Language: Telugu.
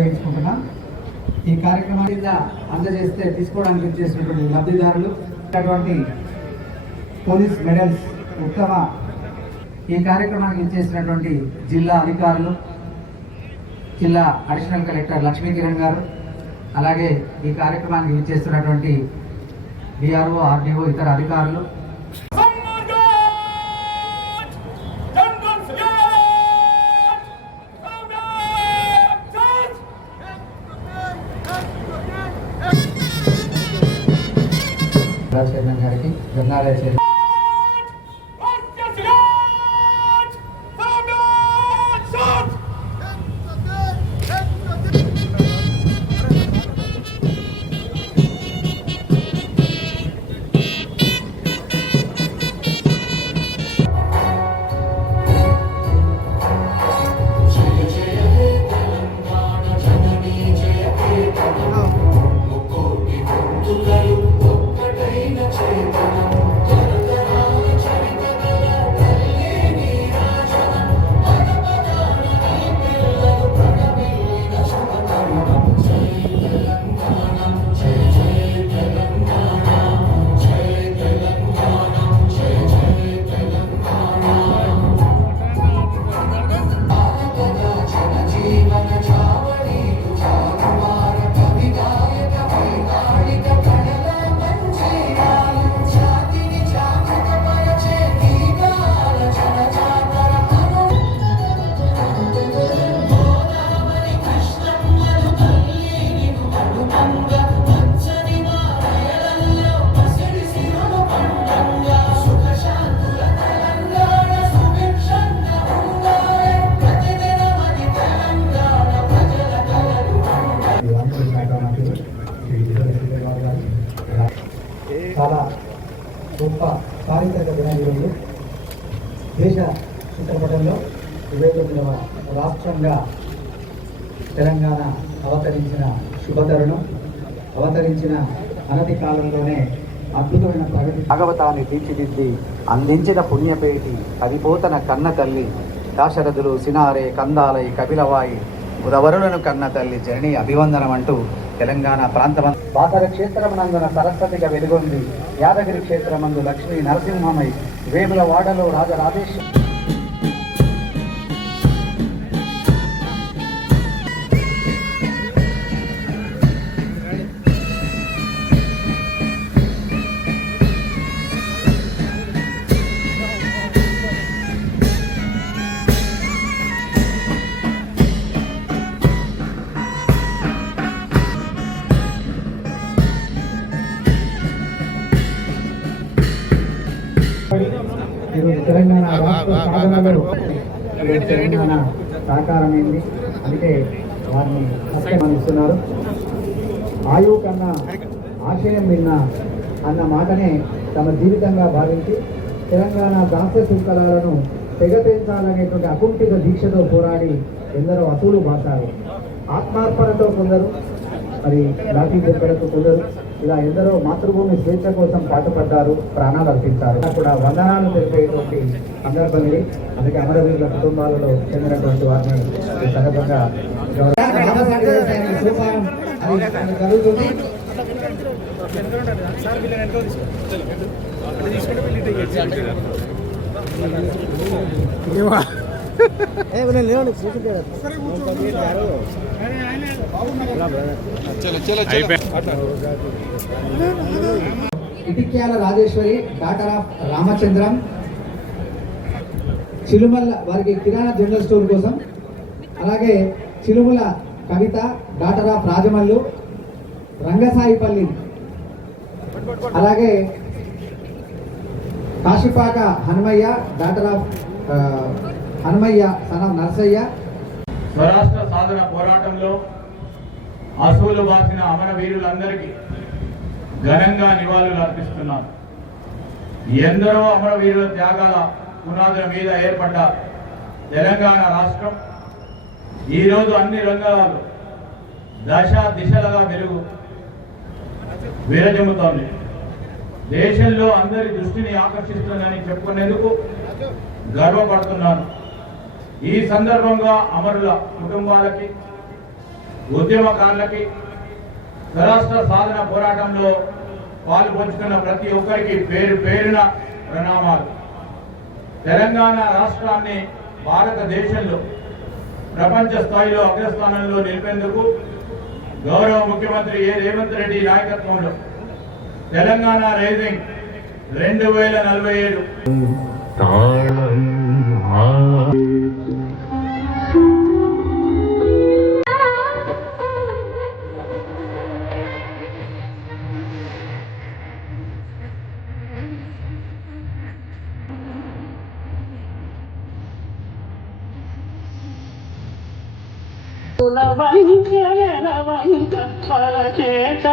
నిర్వహించుకుంటున్నాం. ఈ కార్యక్రమాన్ని అందజేస్తే తీసుకోవడానికి వచ్చేసినటువంటి లబ్ధిదారులు పోలీస్ మెడల్స్ ఉత్తమ ఈ కార్యక్రమానికి ఇచ్చేసినటువంటి జిల్లా అధికారులు, జిల్లా అడిషనల్ కలెక్టర్ లక్ష్మీ కిరణ్ గారు, అలాగే ఈ కార్యక్రమానికి ఇచ్చేస్తున్నటువంటి డిఆర్ఓ, ఆర్డీఓ, ఇతర అధికారులు, చైర్మన్ గారికి, గ్రంథాలయ చైర్మన్ చాలా గొప్ప చారిత్రక దినం ఈరోజు. దేశ చిత్రపటంలో 29వ రాష్ట్రంగా తెలంగాణ అవతరించిన శుభతరుణం. అవతరించిన అనతి కాలంలోనే అద్భుతమైన ప్రగతి భాగవతాన్ని తీర్చిదిద్ది అందించిన పుణ్యపేటి అదిపోతన కన్న తల్లి దాశరథులు సినారే కందాలై కపిలవాయి ఉదవరులను కన్న తల్లి జరణి అభివందనం అంటూ తెలంగాణ ప్రాంతం బాసర క్షేత్రమునందున సరస్వతిగా వెలుగొంది. యాదగిరి క్షేత్రమందు లక్ష్మీ నరసింహమై వేముల వాడలో రాజరాజేశ్వరి తెలంగాణ రాష్ట్ర సాధనలో తెలంగాణ సాకారమైంది. అందుకే వారిని సత్యమనిస్తున్నారు. ఆయువు కన్నా ఆశయం విన్నా అన్న మాటనే తమ జీవితంగా భావించి తెలంగాణ దాస్య శృంఖలాలను తెగతెంచాలనేటువంటి అకుంఠిత దీక్షతో పోరాడి ఎందరో అసూలు బాసారు. ఆత్మార్పణతో కొందరు, మరి లాఠీ దెబ్బలకు కొందరు, ఇలా ఎందరో మాతృభూమి స్వేచ్ఛ కోసం పాటుపడ్డారు, ప్రాణాలు అర్పించారు. కూడా వందనాలు తెలిపేటువంటి సందర్భం ఇది. అందుకే అమరవీరుల కుటుంబాలలో చెందినటువంటి వారిని ఈ సందర్భంగా జరుగుతుంది. ఇటిక్యాల రాజేశ్వరి, డాక్టర్ ఆఫ్ రామచంద్రం, చిలుమల్ల వారికి కిరాణా జనరల్ స్టోర్ కోసం, అలాగే చిలుముల కవిత, డాక్టర్ ఆఫ్ రాజమల్లు, రంగసాయిపల్లి, అలాగే Kashipaka Hanumaiah, daughter of Hanumaiah son of Narsaiah. స్వరాష్ట్ర సాధన పోరాటంలో అసూలు బాసిన అమరవీరులందరికీ ఘనంగా నివాళులు అర్పిస్తున్నారు. ఎందరో అమరవీరుల త్యాగాల పునాదుల మీద ఏర్పడ్డ తెలంగాణ రాష్ట్రం ఈరోజు అన్ని రంగాలలో దశ దిశలుగా వెలుగు విరజమ్ముతోంది. దేశంలో అందరి దృష్టిని ఆకర్షిస్తుందని చెప్పుకునేందుకు గర్వపడుతున్నాను. ఈ సందర్భంగా అమరుల కుటుంబాలకి, ఉద్యమకారులకి స్వరాష్ట్ర సాధన పోరాటంలో పాలు పంచుకున్న ప్రతి ఒక్కరికి పేరు పేరున ప్రణామాలు. తెలంగాణ రాష్ట్రాన్ని భారతదేశంలో ప్రపంచ స్థాయిలో అగ్రస్థానంలో నిలిపేందుకు గౌరవ ముఖ్యమంత్రి రేవంత్ రెడ్డి నాయకత్వంలో తెలంగాణ రైజింగ్ 2047 చేత